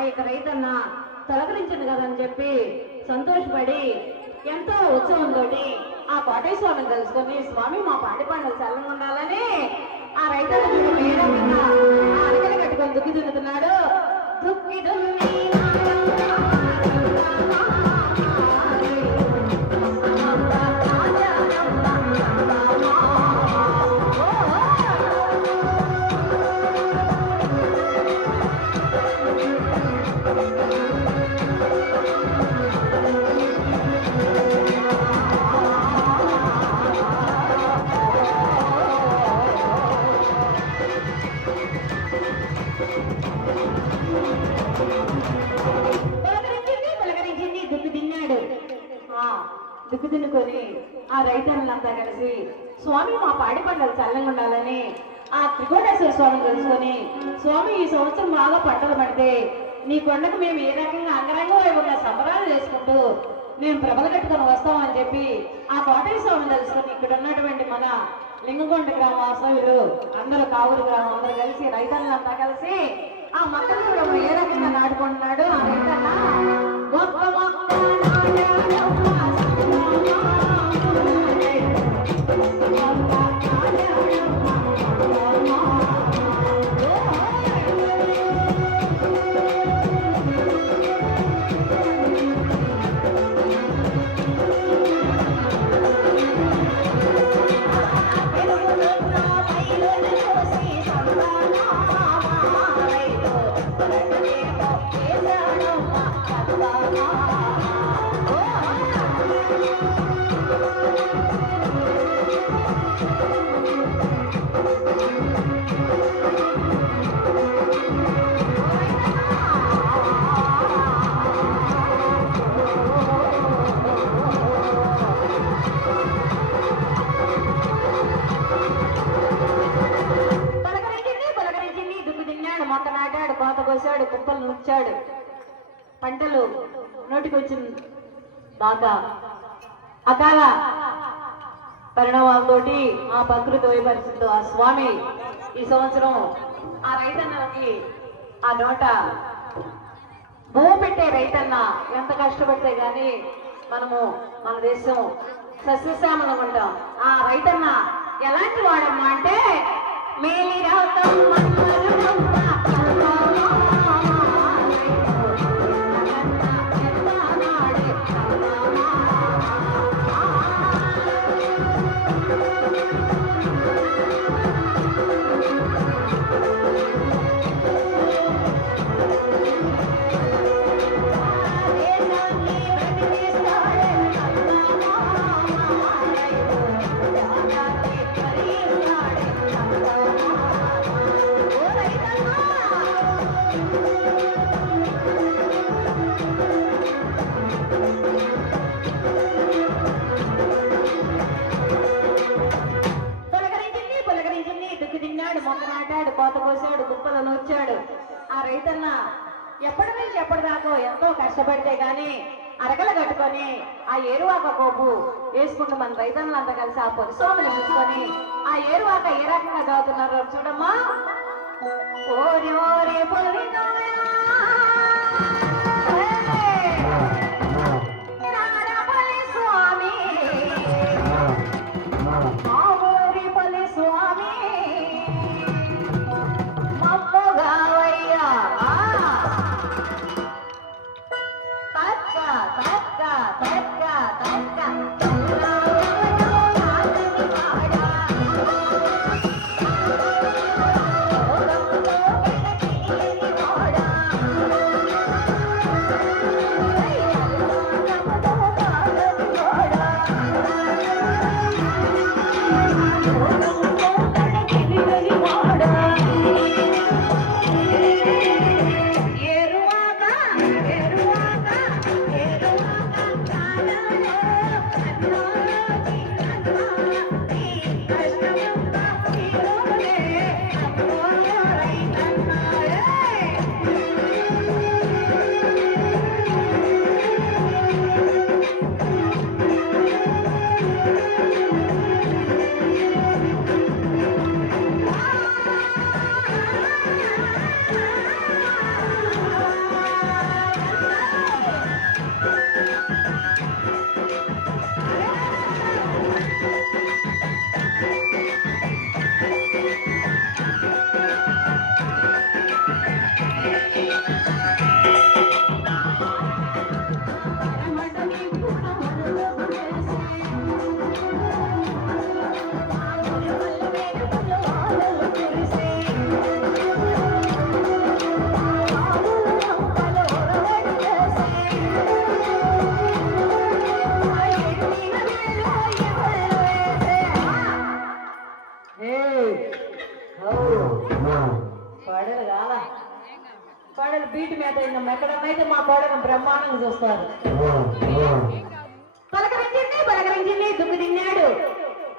ఆ యొక్క రైతన్న తొలకరించింది కదని చెప్పి సంతోషపడి ఎంతో ఉత్సవంతో ఆ కోటయ్య స్వామిని తెలుసుకొని స్వామి మా పాడి పంటలు చల్లంగా ఉండాలని ఆ రైతన్న ఆ అరకలు కట్టుకొని దుక్కి దున్నుతున్నాడు. దుక్కి దున్ని దుక్కు తిన్నుకొని ఆ రైతన్నులంతా కలిసి స్వామి మా పాడి పంటలు చల్లంగా ఉండాలని ఆ త్రికోటేశ్వర స్వామిని తెలుసుకొని స్వామి ఈ సంవత్సరం బాగా పంటలు పడితే నీ కొండకు మేము ఏ రకంగా అంగరంగ వైభవంగా సంబరాలు చేసుకుంటూ మేము ప్రభలు కట్టుకొని వస్తామని చెప్పి ఆ కోటయ్య స్వామిని తెలుసుకొని ఇక్కడ ఉన్నటువంటి మన లింగకొండ గ్రామ వాసవులు అందరూ కావురు గ్రామం అందరూ కలిసి రైతన్నులంతా కలిసి ఆ మొక్కలు కూడా ఏ రకంగా నాటుకుంటున్నాడు ఆ రైతన్న కుప్పలు నూర్చాడు. పంటలు నోటికి వచ్చిన దాకా అకాల పరిణామాలతో ఆ ప్రకృతి వైపరిస్థితితో ఆ స్వామి ఈ సంవత్సరం ఆ రైతన్నలకి ఆ నోట భూమి పెట్టే రైతన్న ఎంత కష్టపడితే గాని మనము మన దేశం సస్యశ్యామలం ఉంటాం. ఆ రైతన్న ఎలాంటి వాడమ్మా అంటే మేలి రావటం కోత కోసాడు, కుప్పలు నూర్చాడు. ఆ రైతన్న ఎప్పటి నుంచి ఎప్పటిదాకో ఎంతో కష్టపడితే గాని అరకలు కట్టుకొని ఆ ఏరువాక కోపు వేసుకుంటూ మన రైతన్నులంతా కలిసి ఆ పొలిసోమలు చూసుకొని ఆ ఏరువాక ఏ రకంగా చదువుతున్నారో చూడమ్మా. ఓరి ఓరి పొలి కోడలు బీటి మీద అయిందమ్మా. ఎక్కడన్నైతే మా కోడలు బ్రహ్మాండంగా చూస్తారు. పలకరించింది దుమ్ము తిన్నాడు.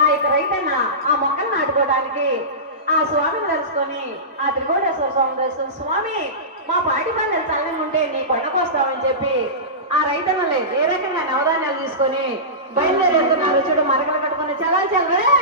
ఆ ఇక రైతన్న ఆ మొక్కలు నాటుకోవడానికి ఆ స్వామిని తెలుసుకొని ఆ త్రికోటేశ్వర స్వామిని తెలుసుకొని, స్వామి మా పాడి పంటలు చల్లని ఉంటే నీ కొండకొస్తామని చెప్పి ఆ రైతన్నలే ఏ రకంగా నవధాన్యాలు తీసుకొని బయలుదేరుతున్నారు. చూడు మరకలు కట్టుకొని చల్లని చల్లరే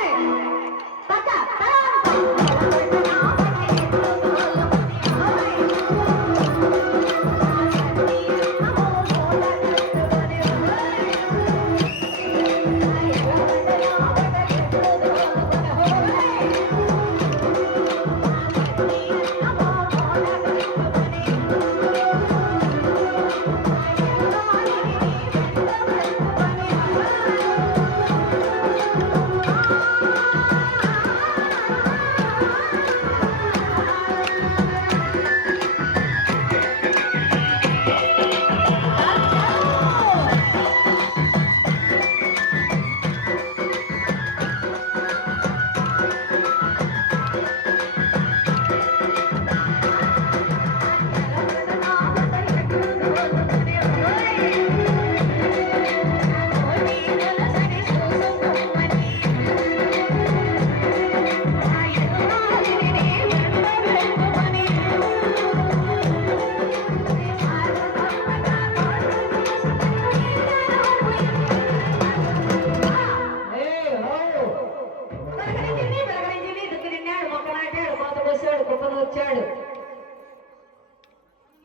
వచ్చాడు.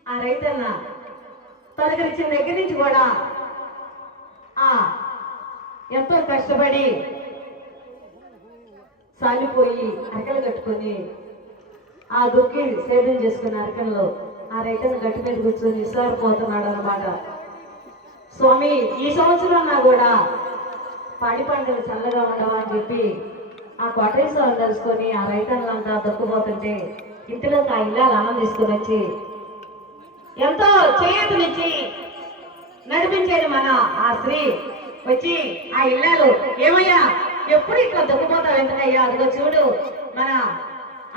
ఆ రైతన్న పలకరించిన దగ్గర నుంచి కూడా ఎంతో కష్టపడి సాలిపోయి అరకలు కట్టుకొని ఆ దుక్కి సేద్యం చేసుకున్న అరకల్లో ఆ రైతన్న గట్టి మీద కూర్చొని నిస్సారిపోతున్నాడు అనమాట. స్వామి ఈ సంవత్సరం నా కూడా పాడి పంటలు చల్లగా ఉండవా అని చెప్పి ఆ కోటేశ్వరం తెలుసుకొని ఆ రైతన్నంతా దొక్కుపోతుంటే ఇంటిలోకి ఆ ఇల్లాలు అన్నం తీసుకుని వచ్చి ఎంతో చేతునిచ్చి నడిపించేది మన ఆ స్త్రీ వచ్చి ఆ ఇల్లాలు, ఏమయ్యా ఎప్పుడు ఇట్లా దొక్కుపోతావు ఎందుకయ్యా, అదిగో చూడు మన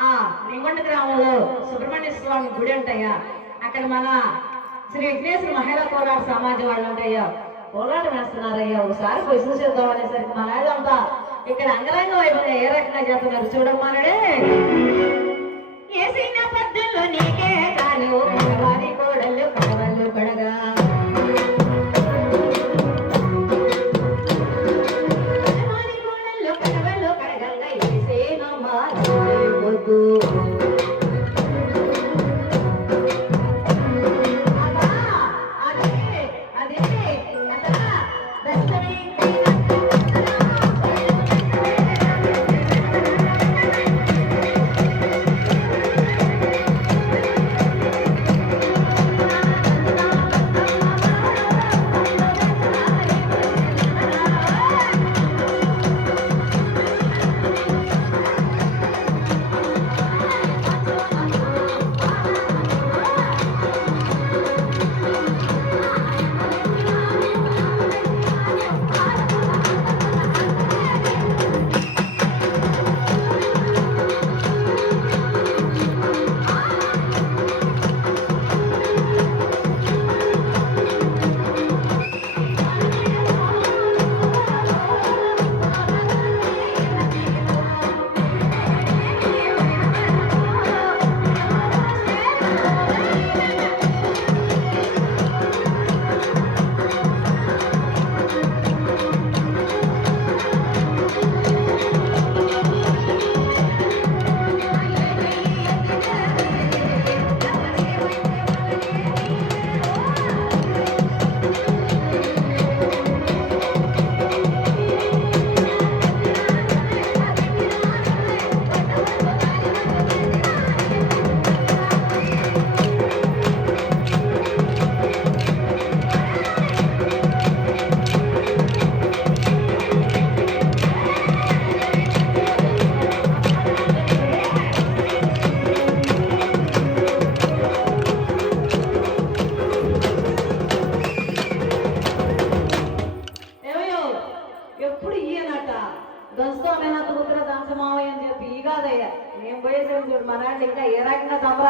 ఆ నింగొండ గ్రామంలో సుబ్రహ్మణ్య స్వామి గుడి ఉంటాయా, అక్కడ మన శ్రీ విఘ్నేశ్వర మహిళా పోరాట సమాజం వాళ్ళు ఉంటాయా పోరాటం వేస్తున్నారయ్యా, ఒకసారి పోయి చూసేద్దాం అనేసరికి మన వాళ్ళంతా ఇక్కడ అంగరంగ వైభవంగా ఏ రకంగా చేస్తున్నారు చూడమ్మానడే. ఏసిన పద్ధతుల్లో నీకే కానీ వారి కోడళ్ళు కడవళ్ళు కడగా కడవళ్ళు కడగంగా ఏసేనమ్మా వద్దు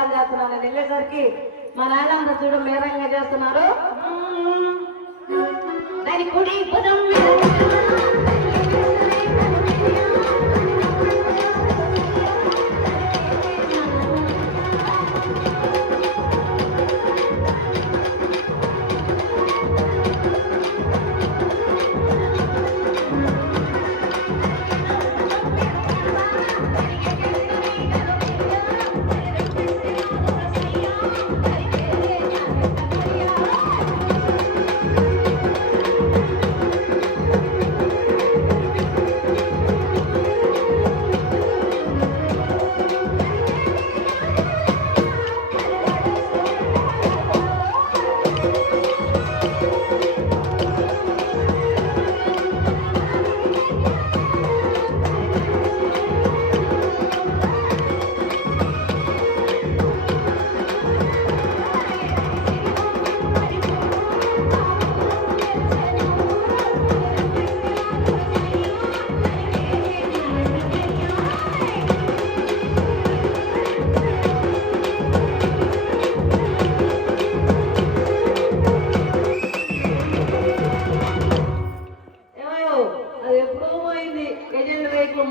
మేళాలు చేస్తున్నాను. నేను వెళ్ళేసరికి మా నాయనంతా చూడు మేరంగా చేస్తున్నారు. దాని కుడి భుజం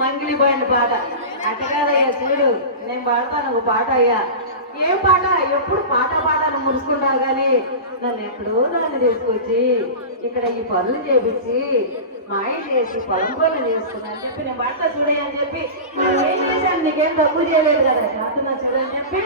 మంగిలి బాండి పాట అట్టగాదయ్యా చూడు. నేను పాడతాను ఒక పాట అయ్యా. ఏం పాట? ఎప్పుడు పాటలు మురుసుకుంటావు కానీ నన్ను ఎక్కడో దాన్ని తీసుకొచ్చి ఇక్కడ ఈ పనులు చేపించి మాయ చేసి పొలం పనులు చేసుకున్నా అని చెప్పి నేను పాడతా చూడయ్యా అని చెప్పి ఏం చేశాను, నీకేం తక్కువ చేయలేదు కదా చేస్తున్నా చూడని చెప్పి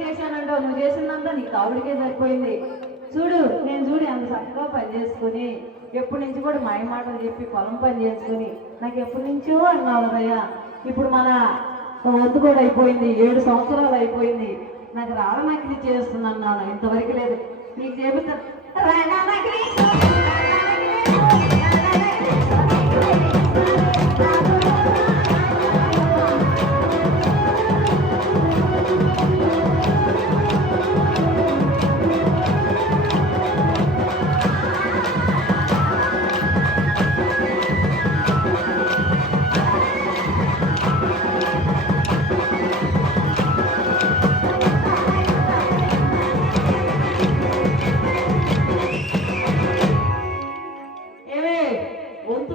చేశానంటావు. నువ్వు చేసిందంతా నీకు ఆవిడకే సరిపోయింది. చూడు అంత చక్కగా పని చేసుకుని ఎప్పటి నుంచి కూడా మాయ మాటలు చెప్పి పొలం పని చేసుకుని నాకు ఎప్పటి నుంచో అన్నావు కదయ్యా. ఇప్పుడు మన వద్దు కూడా అయిపోయింది, 7 సంవత్సరాలు అయిపోయింది. నాకు రావణగిరి చేస్తున్నాను, ఇంతవరకు లేదు. నీకు చెబుతా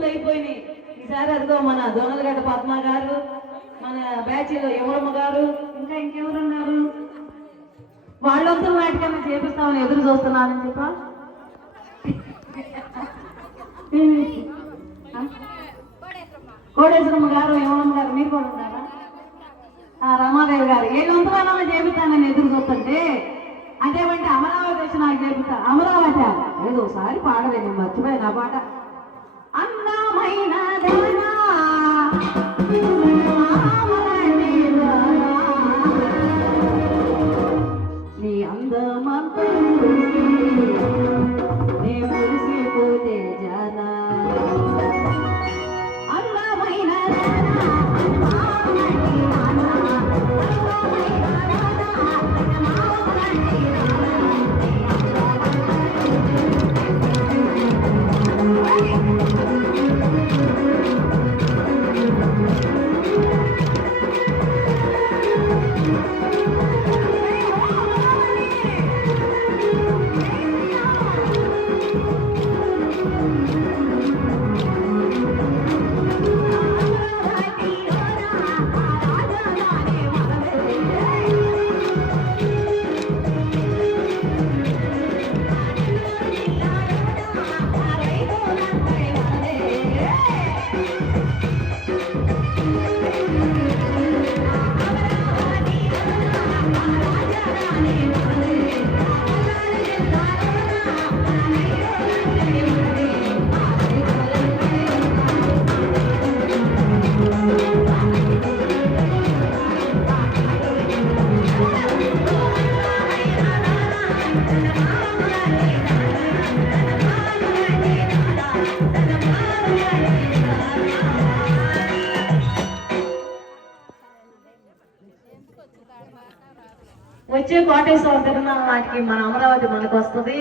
అయిపోయినాయి. ఈసారి అదిగో మన దొనలగడ్డ పద్మ గారు, మన బ్యాచ్లో యమలమ్మ గారు, ఇంకా ఇంకెవరున్నారు, వాళ్ళంతా నాటికన్నా చేపిస్తామని ఎదురు చూస్తున్నానని చెప్ప కోడేశ్వరమ్మ గారు, యమలమ్మ గారు మీరు కూడా ఉన్నారా? రమాదేవి గారు వీళ్ళంతా చేపిస్తానని ఎదురు చూస్తుంటే అదేమంటే అమరావతి వచ్చి నాకు చేపిస్తా. అమరావతి ఏదో ఒకసారి పాడలే, నేను మర్చిపోయాను ఆ పాట. అందమైన నీ అందమంతా నీ మురిసిపోతే జానా అందమైన వచ్చే కోటేశ్వర తిరునాళ్ళ నాటికి మన అమరావతి మనకు వస్తుంది.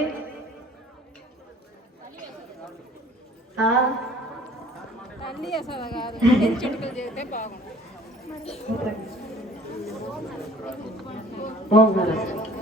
ఓం నమః